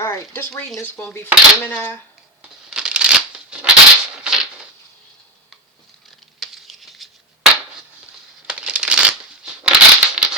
Alright, this reading is going to be for Gemini.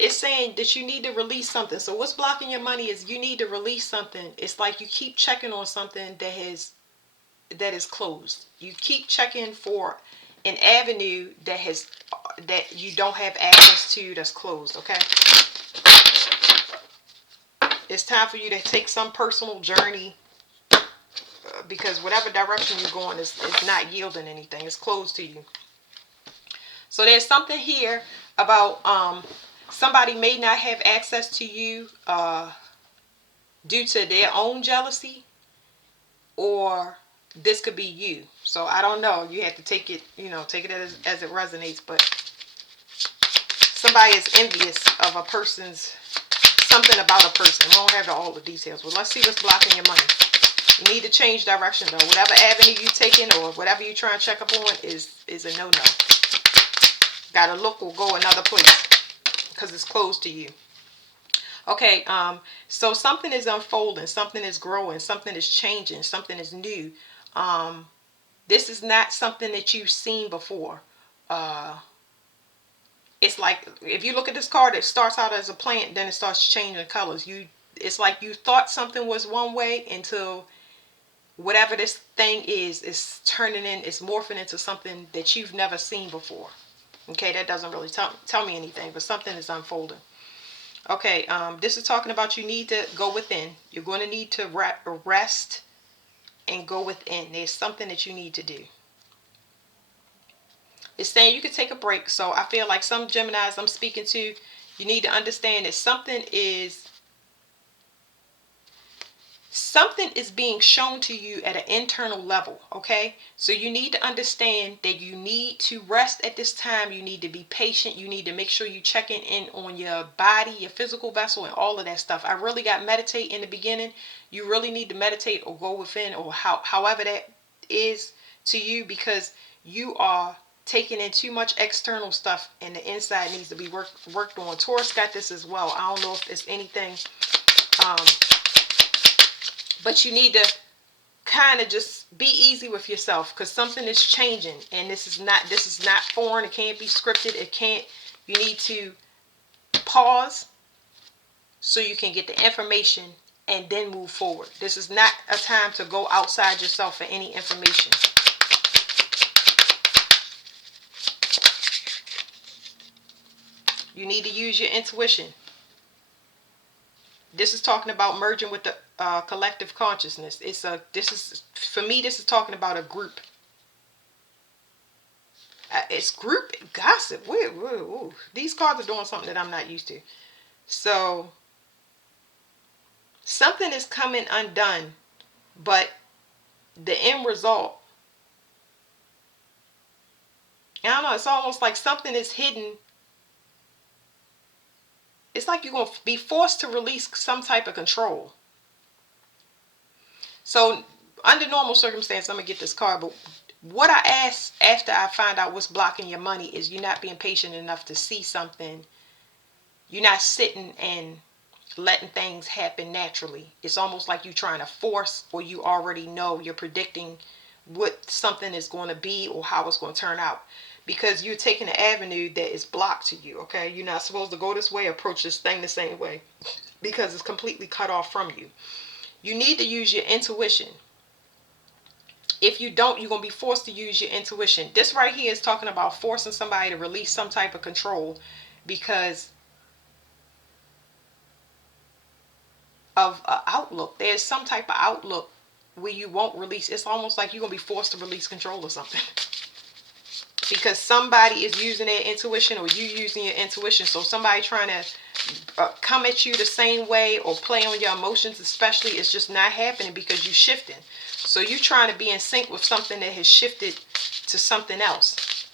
It's saying that you need to release something. So what's blocking your money is you need to release something. It's like you keep checking on something that is closed. You keep checking for an avenue that you don't have access to, that's closed. Okay, it's time for you to take some personal journey, because whatever direction you're going is not yielding anything. It's closed to you. So there's something here about somebody may not have access to you due to their own jealousy, or this could be you. So I don't know. You have to take it, take it as it resonates. But somebody is envious of a person's, something about a person. We don't have all the details. Well, let's see what's blocking your money. You need to change direction though. Whatever avenue you're taking or whatever you're trying to check up on is a no-no. Gotta look or go another place because it's closed to you. Okay, so something is unfolding, something is growing, something is changing, something is new. This is not something that you've seen before. It's like if you look at this card, it starts out as a plant, then it starts changing colors. It's like you thought something was one way until whatever this thing is turning in, it's morphing into something that you've never seen before. Okay, that doesn't really tell me anything, but something is unfolding. Okay, this is talking about you need to go within. You're going to need to rest and go within. There's something that you need to do. It's saying you could take a break. So I feel like some Geminis I'm speaking to, you need to understand that something is being shown to you at an internal level. Okay, so you need to understand that you need to rest at this time. You need to be patient. You need to make sure you checking in on your body, your physical vessel, and all of that stuff. I really got meditate in the beginning. You really need to meditate or go within, or however that is to you, because you are taking in too much external stuff and the inside needs to be worked on. Taurus got this as well. I don't know if it's anything, but you need to kind of just be easy with yourself, because something is changing and this is not foreign. It can't be scripted. You need to pause so you can get the information and then move forward. This is not a time to go outside yourself for any information. You need to use your intuition. This is talking about merging with the collective consciousness. For me, this is talking about a group. It's group gossip. These cards are doing something that I'm not used to. So something is coming undone, but the end result, I don't know, it's almost like something is hidden. It's like you're going to be forced to release some type of control. So under normal circumstances, I'm going to get this card, but what I ask after I find out what's blocking your money is you're not being patient enough to see something. You're not sitting and letting things happen naturally. It's almost like you're trying to force, or you already know, you're predicting what something is going to be or how it's going to turn out, because you're taking an avenue that is blocked to you. Okay, you're not supposed to go this way, approach this thing the same way, because it's completely cut off from you. You need to use your intuition. If you don't, you're going to be forced to use your intuition. This right here is talking about forcing somebody to release some type of control because of outlook. There's some type of outlook where you won't release. It's almost like you're going to be forced to release control or something. Because somebody is using their intuition, or you using your intuition. So somebody trying to come at you the same way or play on your emotions especially, is just not happening because you're shifting. So you're trying to be in sync with something that has shifted to something else.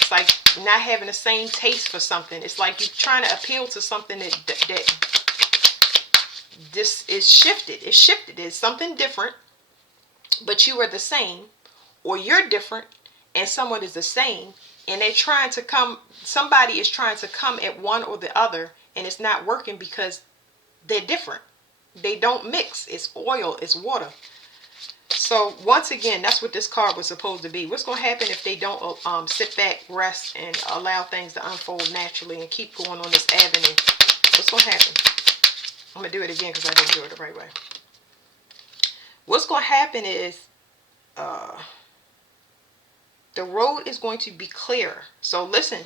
It's like not having the same taste for something. It's like you're trying to appeal to something that this is shifted. It's shifted. It's something different, but you are the same. Or you're different and someone is the same, and they're trying to somebody is trying to come at one or the other, and it's not working because they're different. They don't mix. It's oil, it's water. So once again, that's what this card was supposed to be. What's going to happen if they don't sit back, rest, and allow things to unfold naturally and keep going on this avenue? What's going to happen? I'm going to do it again because I didn't do it the right way. What's going to happen is the road is going to be clear. So listen.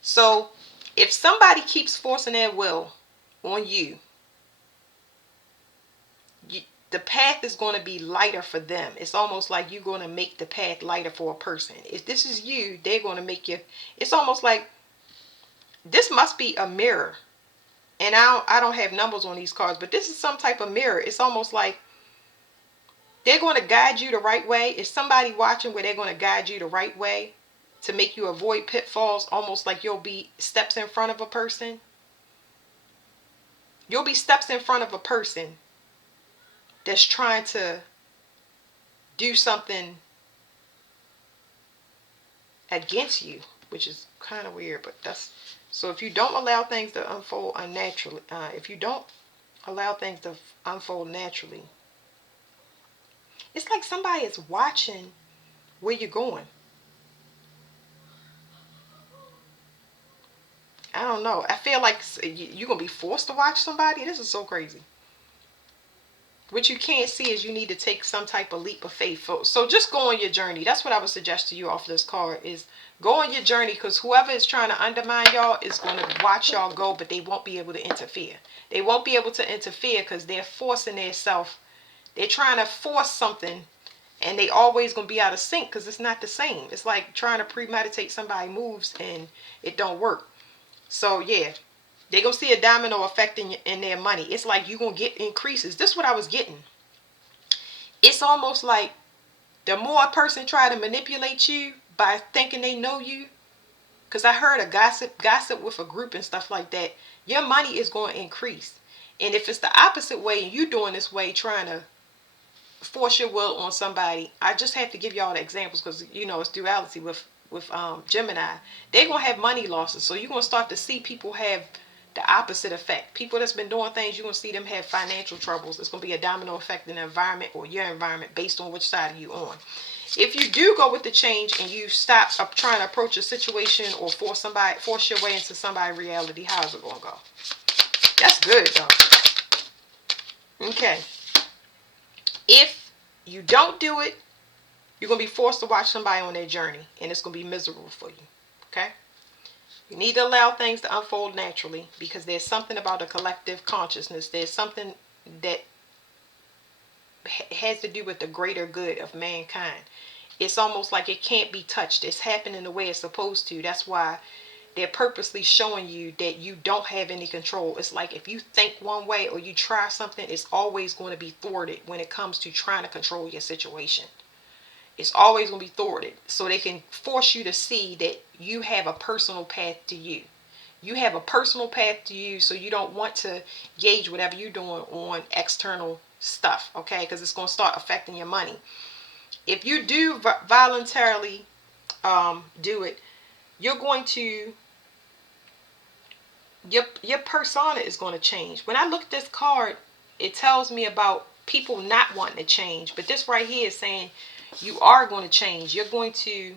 So if somebody keeps forcing their will on you, the path is going to be lighter for them. It's almost like you're going to make the path lighter for a person. If this is you, they're going to make you. It's almost like this must be a mirror. And I don't have numbers on these cards, but this is some type of mirror. It's almost like they're going to guide you the right way. Is somebody watching where they're going to guide you the right way to make you avoid pitfalls? Almost like you'll be steps in front of a person. You'll be steps in front of a person that's trying to do something against you, which is kind of weird, but that's so. If you don't allow things to unfold unnaturally, if you don't allow things to unfold naturally, it's like somebody is watching where you're going. I don't know. I feel like you're gonna be forced to watch somebody. This is so crazy. What you can't see is you need to take some type of leap of faith. So just go on your journey. That's what I would suggest to you off this card is go on your journey, because whoever is trying to undermine y'all is going to watch y'all go, but they won't be able to interfere. They won't be able to interfere because they're forcing themselves. They're trying to force something, and they always going to be out of sync because it's not the same. It's like trying to premeditate somebody's moves and it don't work. So yeah. They're going to see a domino effect in their money. It's like you're going to get increases. This is what I was getting. It's almost like the more a person try to manipulate you by thinking they know you, because I heard a gossip with a group and stuff like that, your money is going to increase. And if it's the opposite way and you doing this way, trying to force your will on somebody, I just have to give y'all the examples because, you know, it's duality with Gemini. They're going to have money losses. So you're going to start to see people have the opposite effect. People that's been doing things, you're going to see them have financial troubles. It's going to be a domino effect in the environment or your environment based on which side are you on. If you do go with the change and you stop trying to approach a situation or force your way into somebody's reality, how's it going to go? That's good though. Okay. If you don't do it, you're going to be forced to watch somebody on their journey and it's going to be miserable for you. Okay? You need to allow things to unfold naturally because there's something about a collective consciousness. There's something that has to do with the greater good of mankind. It's almost like it can't be touched. It's happening the way it's supposed to. That's why they're purposely showing you that you don't have any control. It's like if you think one way or you try something, it's always going to be thwarted when it comes to trying to control your situation. It's always going to be thwarted so they can force you to see that you have a personal path to you. You have a personal path to you, so you don't want to gauge whatever you're doing on external stuff, okay? Because it's going to start affecting your money. If you do voluntarily do it, you're going to, your persona is going to change. When I look at this card, it tells me about people not wanting to change. But this right here is saying you are going to change. You're going to,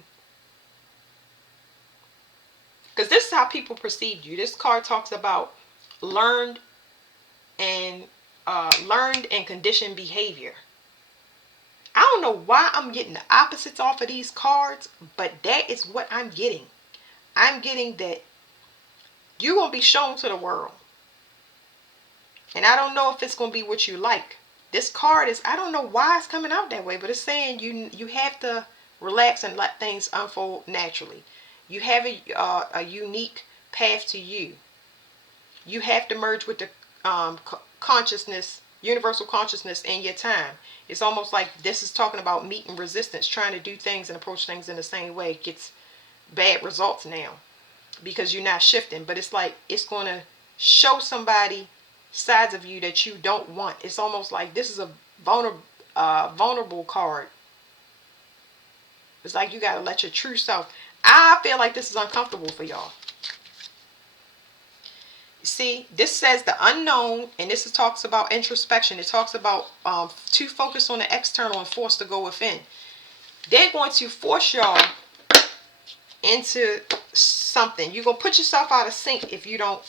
because this is how people perceive you. This card talks about learned and conditioned behavior. I don't know why I'm getting the opposites off of these cards, but that is what I'm getting. I'm getting that you're going to be shown to the world. And I don't know if it's going to be what you like. This card is, I don't know why it's coming out that way, but it's saying you have to relax and let things unfold naturally. You have a unique path to you. You have to merge with the consciousness, universal consciousness in your time. It's almost like this is talking about meeting resistance, trying to do things and approach things in the same way. It gets bad results now because you're not shifting. But it's like it's going to show somebody sides of you that you don't want. It's almost like this is a vulnerable card. It's like you got to let your true self. I feel like this is uncomfortable for y'all. See, this says the unknown, and this talks about introspection. It talks about too focused on the external and forced to go within. They're going to force y'all into something. You're going to put yourself out of sync if you don't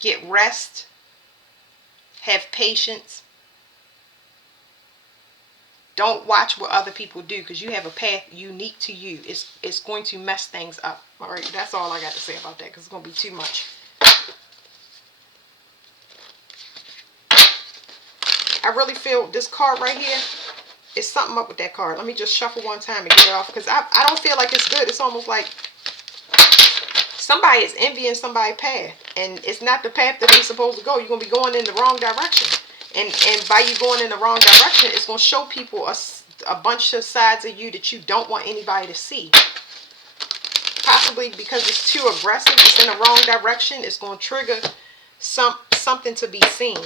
get rest, have patience. Don't watch what other people do, because you have a path unique to you. It's going to mess things up. All right, that's all I got to say about that, because it's going to be too much. I really feel this card right here is something up with that card. Let me just shuffle one time and get it off, because I don't feel like it's good. It's almost like somebody is envying somebody's path, and it's not the path that they're supposed to go. You're going to be going in the wrong direction. And by you going in the wrong direction, it's going to show people a bunch of sides of you that you don't want anybody to see. Possibly because it's too aggressive, it's in the wrong direction, it's going to trigger something to be seen.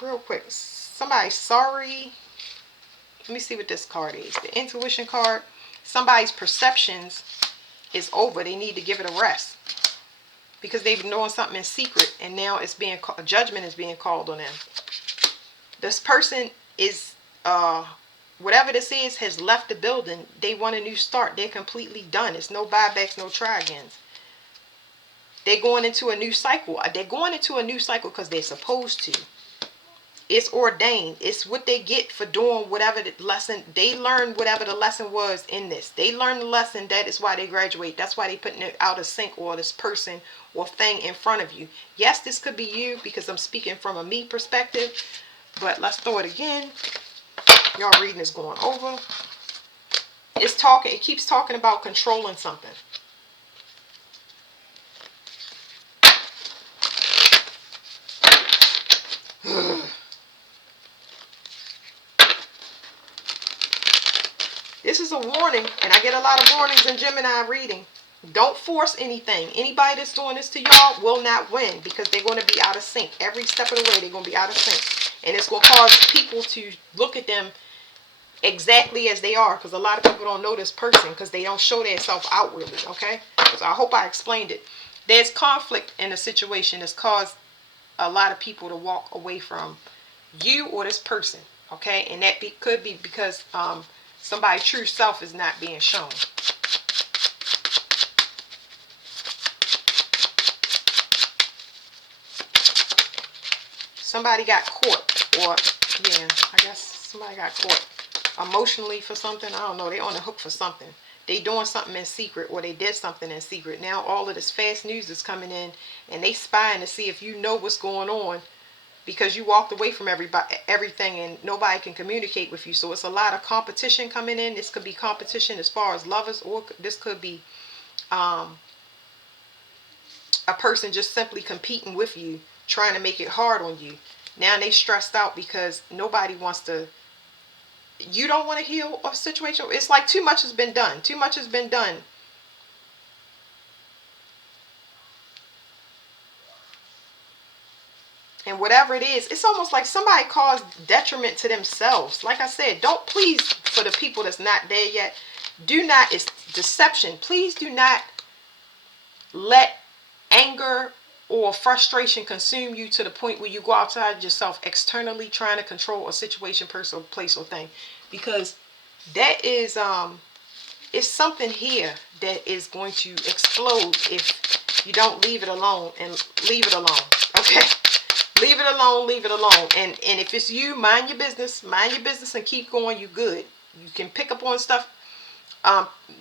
Real quick, somebody's sorry. Let me see what this card is. The intuition card. Somebody's perceptions is over. They need to give it a rest, because they've been doing something in secret, and now it's being judgment is being called on them. This person is whatever this is has left the building. They want a new start. They're completely done. It's no buybacks, no try-agains. They're going into a new cycle. They're going into a new cycle because they're supposed to. It's ordained. It's what they get for doing whatever the lesson. They learned whatever the lesson was in this. They learned the lesson. That is why they graduate. That's why they putting it out of sync, or this person or thing in front of you. Yes, this could be you, because I'm speaking from a me perspective. But let's throw it again. Y'all reading is going over. It's talking. It keeps talking about controlling something. This is a warning, and I get a lot of warnings in Gemini reading. Don't force anything. Anybody that's doing this to y'all will not win, because they're going to be out of sync. Every step of the way, they're going to be out of sync. And it's going to cause people to look at them exactly as they are, because a lot of people don't know this person because they don't show themselves outwardly, okay? So I hope I explained it. There's conflict in a situation that's caused a lot of people to walk away from you or this person, okay? And that could be because somebody's true self is not being shown. Somebody got caught, or yeah, I guess somebody got caught emotionally for something. I don't know. They're on the hook for something. They doing something in secret, or they did something in secret. Now all of this fast news is coming in, and they spying to see if you know what's going on, because you walked away from everything, and nobody can communicate with you. So it's a lot of competition coming in. This could be competition as far as lovers, or this could be a person just simply competing with you, trying to make it hard on you. Now they stressed out because nobody wants to. You don't want to heal a situation. It's like too much has been done. Too much has been done. And whatever it is, it's almost like somebody caused detriment to themselves. Like I said, don't, please, for the people that's not there yet, do not, it's deception. Please do not let anger or frustration consume you to the point where you go outside yourself externally trying to control a situation, person, place, or thing. Because that is, it's something here that is going to explode if you don't leave it alone, and leave it alone, okay? Leave it alone, leave it alone. And if it's you, mind your business and keep going. You good. You can pick up on stuff,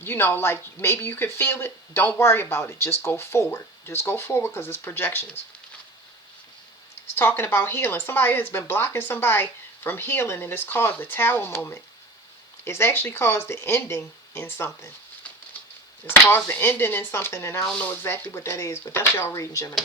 you know, like maybe you could feel it. Don't worry about it. Just go forward. Just go forward, because it's projections. It's talking about healing. Somebody has been blocking somebody from healing, and it's caused the Tower moment. It's actually caused the ending in something. It's caused the ending in something, and I don't know exactly what that is, but that's y'all reading, Gemini.